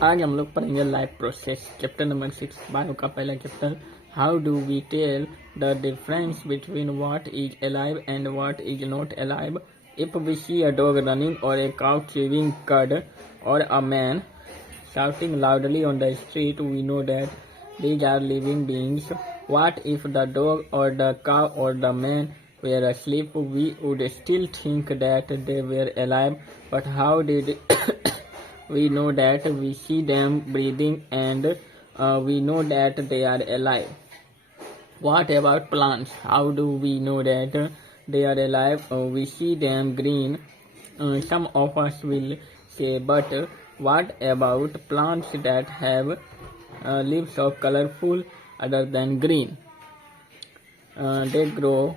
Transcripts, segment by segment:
आज हम लोग पढ़ेंगे life process chapter number 6 bio का पहला चैप्टर how do we tell the difference between what is alive and what is not alive if we see a dog running और a cow chewing cud or a man shouting loudly on the street, we know that these are living beings. What if the dog or the cow or the man were asleep? We would still think that they were alive, but how did we know that? We see them breathing and we know that they are alive. What about plants? How do we know that they are alive? We see them green. Some of us will say, but what about plants that have leaves of colorful other than green? They grow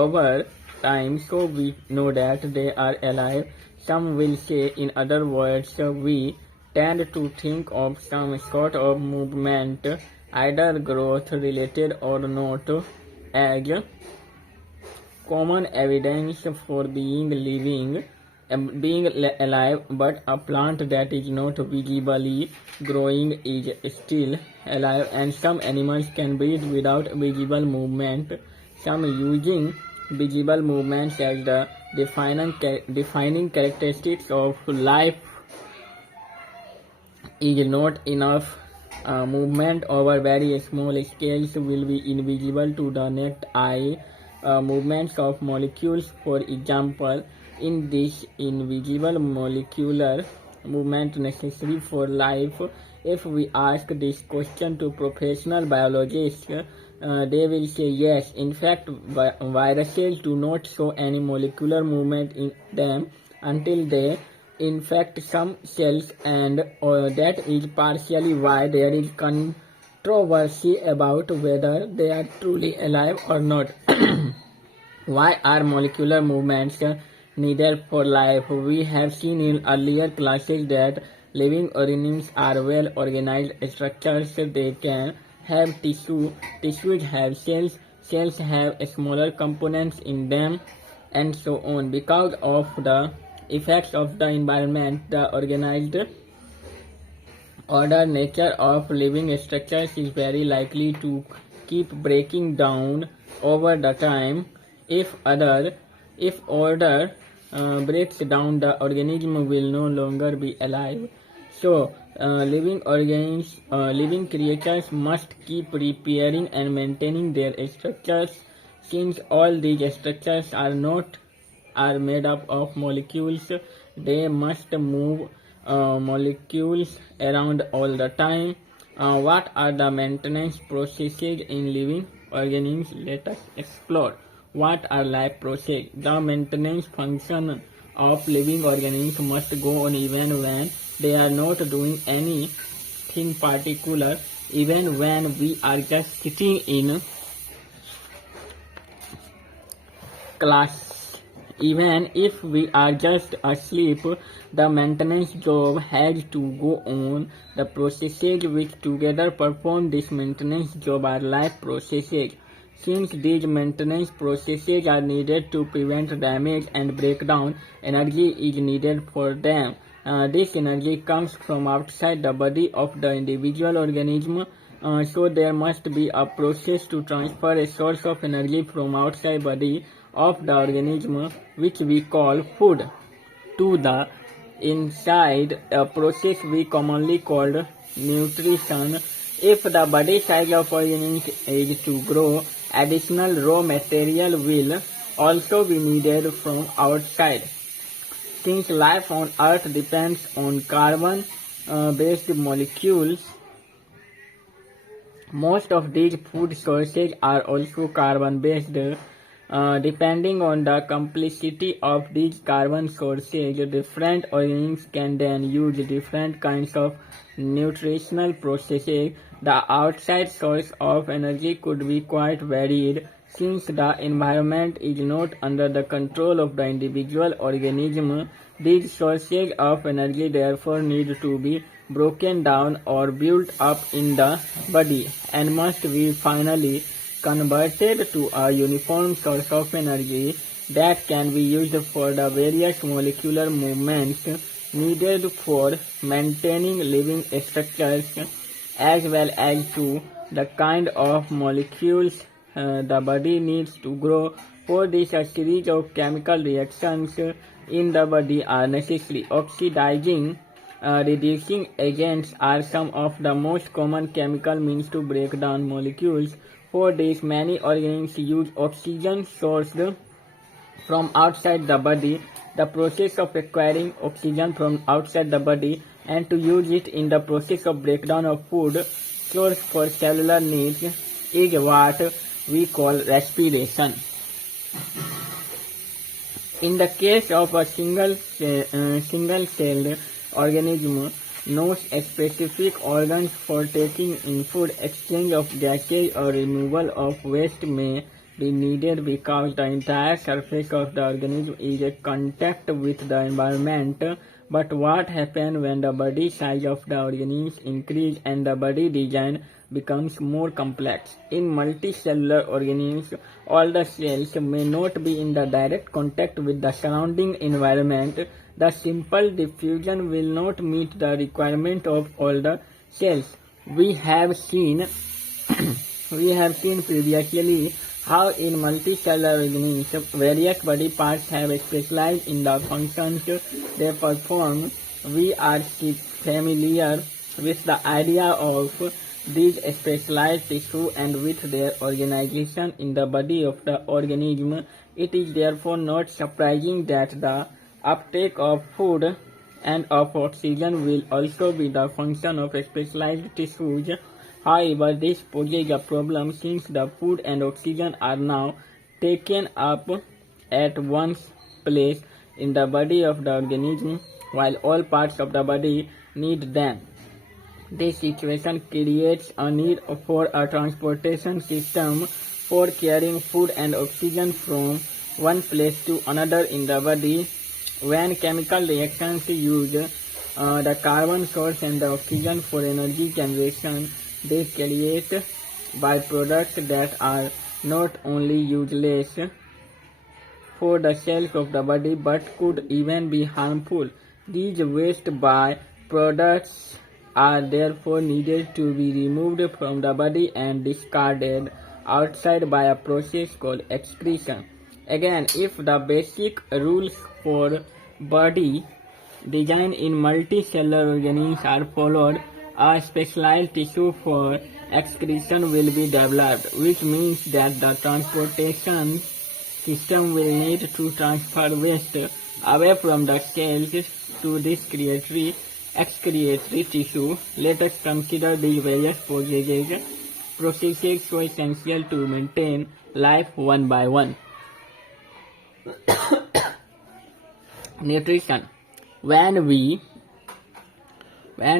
over time, so we know that they are alive. Some will say, in other words, we tend to think of some sort of movement, either growth related or not, as common evidence for being alive, but a plant that is not visibly growing is still alive, and some animals can breathe without visible movement. Some using visible movements as the defining characteristics of life is not enough. Movement over very small scales will be invisible to the naked eye. Movements of molecules, for example, in this invisible molecular movement necessary for life. If we ask this question to professional biologists, they will say yes. In fact, viruses do not show any molecular movement in them until they infect some cells, and that is partially why there is controversy about whether they are truly alive or not. Why are molecular movements needed for life? We have seen in earlier classes that living organisms are well organized structures. They can have tissues have cells have smaller components in them, and so on. Because of the effects of the environment, the organized order nature of living structures is very likely to keep breaking down over the time. If order breaks down, the organism will no longer be alive. So living creatures must keep repairing and maintaining their structures. Since all these structures are made up of molecules, they must move molecules around all the time. What are the maintenance processes in living organisms? Let us explore. What are life processes? The maintenance function of living organisms must go on even when they are not doing anything particular. Even when we are just sitting in class, even if we are just asleep, the maintenance job has to go on. The processes which together perform this maintenance job are life processes. Since these maintenance processes are needed to prevent damage and breakdown, energy is needed for them. This energy comes from outside the body of the individual organism. So there must be a process to transfer a source of energy from outside body of the organism, which we call food, to the inside, a process we commonly call nutrition. If the body size of organism is to grow, additional raw material will also be needed from outside. Since life on Earth depends on carbon-based molecules, most of these food sources are also carbon-based. Depending on the complexity of these carbon sources, different organisms can then use different kinds of nutritional processes. The outside source of energy could be quite varied. Since the environment is not under the control of the individual organism, these sources of energy therefore need to be broken down or built up in the body, and must be finally converted to a uniform source of energy that can be used for the various molecular movements needed for maintaining living structures as well as to the kind of molecules the body needs to grow. For this, a series of chemical reactions in the body are necessary. Oxidizing reducing agents are some of the most common chemical means to break down molecules. For this, many organisms use oxygen sourced from outside the body. The process of acquiring oxygen from outside the body and to use it in the process of breakdown of food source for cellular needs is what we call respiration. In the case of a single-celled organism, no specific organs for taking in food, exchange of gases or removal of waste may be needed because the entire surface of the organism is in contact with the environment. But what happens when the body size of the organism increases and the body design becomes more complex? In multicellular organisms, all the cells may not be in the direct contact with the surrounding environment. The simple diffusion will not meet the requirement of all the cells. We have seen previously how in multicellular organisms various body parts have specialized in the functions they perform. We are familiar with the idea of these specialized tissue and with their organization in the body of the organism. It is therefore not surprising that the uptake of food and of oxygen will also be the function of specialized tissues. However, this poses a problem since the food and oxygen are now taken up at one place in the body of the organism while all parts of the body need them. This situation creates a need for a transportation system for carrying food and oxygen from one place to another in the body. When chemical reactions use the carbon source and the oxygen for energy generation, they create byproducts that are not only useless for the cells of the body but could even be harmful. These waste byproducts are therefore needed to be removed from the body and discarded outside by a process called excretion. Again, if the basic rules for body design in multicellular organisms are followed, a specialized tissue for excretion will be developed, which means that the transportation system will need to transfer waste away from the cells to this excretory tissue. Let us consider these various processes so essential to maintain life one by one. Nutrition. When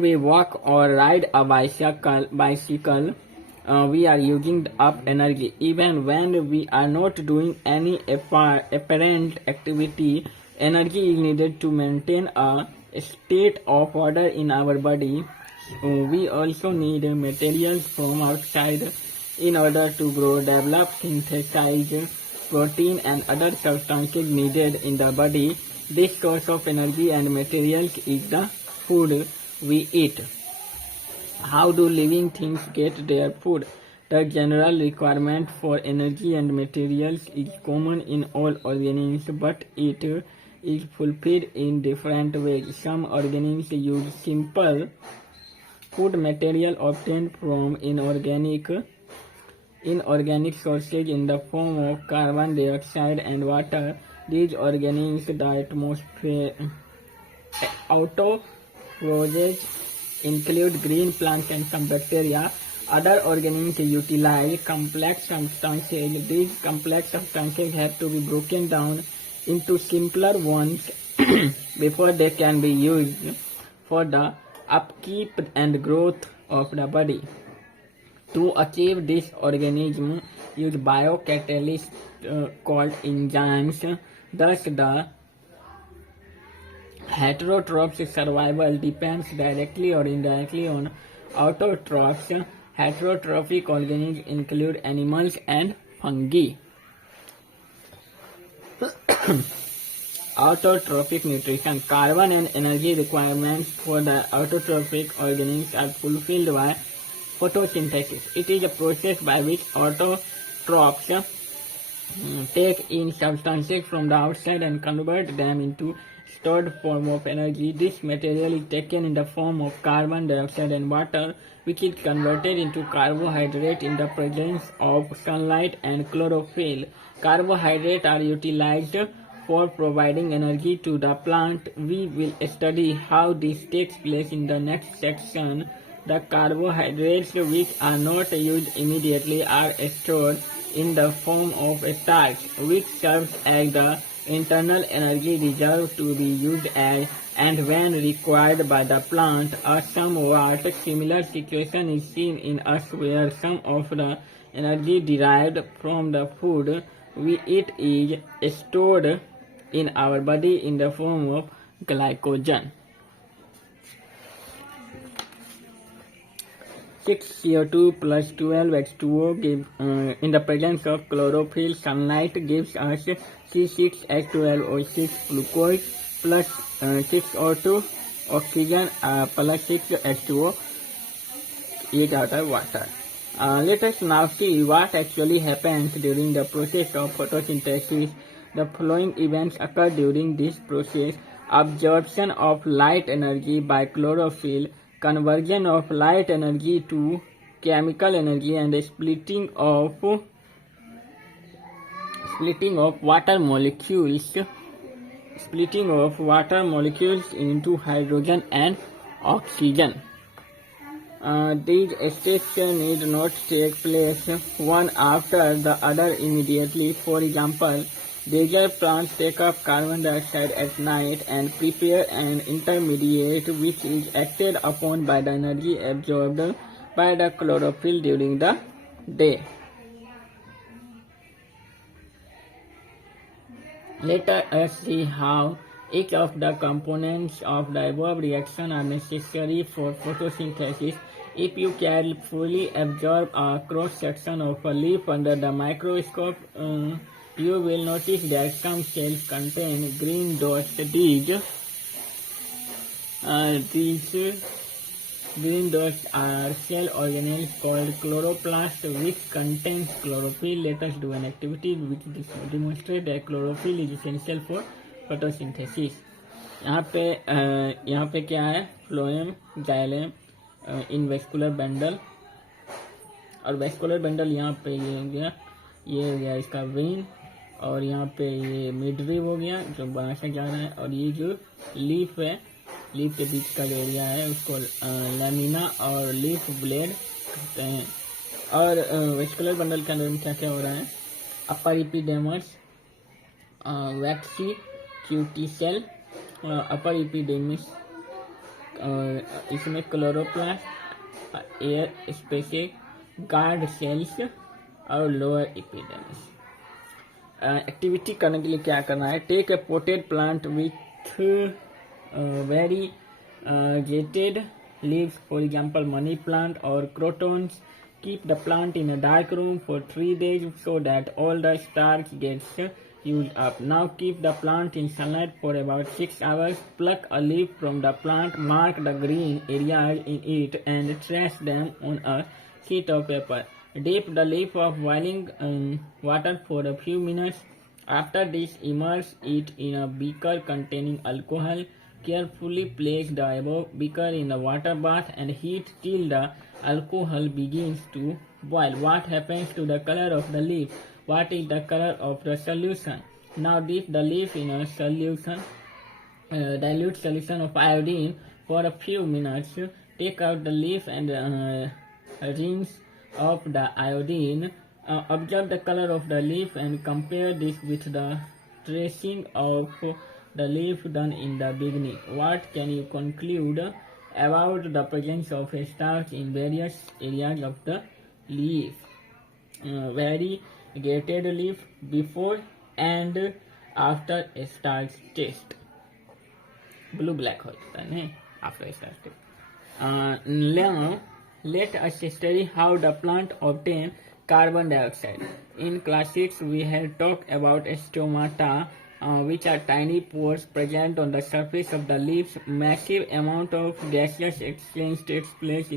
we walk or ride a bicycle, we are using up energy. Even when we are not doing any apparent activity, energy is needed to maintain a state of order in our body. We also need materials from outside in order to grow, develop, synthesize protein and other substances needed in the body. This source of energy and materials is the food we eat. How do living things get their food? The general requirement for energy and materials is common in all organisms, but it is fulfilled in different ways. Some organisms use simple food material obtained from inorganic sources in the form of carbon dioxide and water. These organisms, the atmosphere, autophages include green plants and some bacteria. Other organisms utilize complex substances. These complex substances have to be broken down into simpler ones before they can be used for the upkeep and growth of the body. To achieve this, organisms use biocatalysts called enzymes. Thus, the heterotroph's survival depends directly or indirectly on autotrophs. Heterotrophic organisms include animals and fungi. Autotrophic nutrition. Carbon and energy requirements for the autotrophic organisms are fulfilled by photosynthesis. It is a process by which autotrophs take in substances from the outside and convert them into stored form of energy. This material is taken in the form of carbon dioxide and water, which is converted into carbohydrate in the presence of sunlight and chlorophyll. Carbohydrates are utilized for providing energy to the plant. We will study how this takes place in the next section. The carbohydrates which are not used immediately are stored in the form of starch, which serves as the internal energy reserve to be used as and when required by the plant. A somewhat similar situation is seen in us, where some of the energy derived from the food we eat is stored in our body in the form of glycogen. 6CO2 plus 12H2O give, in the presence of chlorophyll. Sunlight gives us C6H12O6 glucose plus 6O2 oxygen plus 6H2O is out water. Let us now see what actually happens during the process of photosynthesis. The following events occur during this process: absorption of light energy by chlorophyll, conversion of light energy to chemical energy, and splitting of water molecules into hydrogen and oxygen. These states need not take place one after the other immediately. For example, desert plants take up carbon dioxide at night and prepare an intermediate which is acted upon by the energy absorbed by the chlorophyll during the day. Let us see how each of the components of the above reaction are necessary for photosynthesis. If you carefully observe a cross-section of a leaf under the microscope, you will notice that some cells contain green dots. These green dots are cell organelles called chloroplast, which contains chlorophyll. Let us do an activity which demonstrates that chlorophyll is essential for photosynthesis. यहाँ पे क्या है, phloem, xylem, इनवेस्कुलर bundle, और vascular bundle यहाँ पे ये हो गया इसका वेन, और यहाँ पे ये मिडरिव हो गया जो बाहर से जा रहा है, और ये जो लीफ है, लीफ के बीच का जो एरिया है उसको लैमिना और लीफ ब्लेड कहते हैं. और वेस्कुलर बंडल के अंदर में क्या क्या हो रहा है, अपर इपिडेमस, वैक्सी क्यूटिसेल, अपर इपिडेमिस, इसमें chloroplast, air spaces, guard cells और लोअर इपिडेमिस. एक्टिविटी करने के लिए क्या करना है, take a potted plant with variegated leaves, for example money plant or crotons. Keep the plant in a dark room for 3 days so that all the starch gets used up. Now keep the plant in sunlight for about 6 hours. Pluck a leaf from the plant, mark the green areas in it and trace them on a sheet of paper. Dip the leaf of boiling water for a few minutes. After this, immerse it in a beaker containing alcohol. Carefully place the above beaker in a water bath and heat till the alcohol begins to boil. What happens to the color of the leaf? What is the color of the solution? Now dip the leaf in a dilute solution of iodine for a few minutes. Take out the leaf and rinse off the iodine. Observe the color of the leaf and compare this with the tracing of the leaf done in the beginning. What can you conclude about the presence of starch in various areas of the leaf? Variegated leaf before and after a starch test. Blue black होता है after a starch test. Now let us study how the plant obtain carbon dioxide. In class 6 we had talked about stomata which are tiny pores present on the surface of the leaves. Massive amount of gaseous exchange takes place in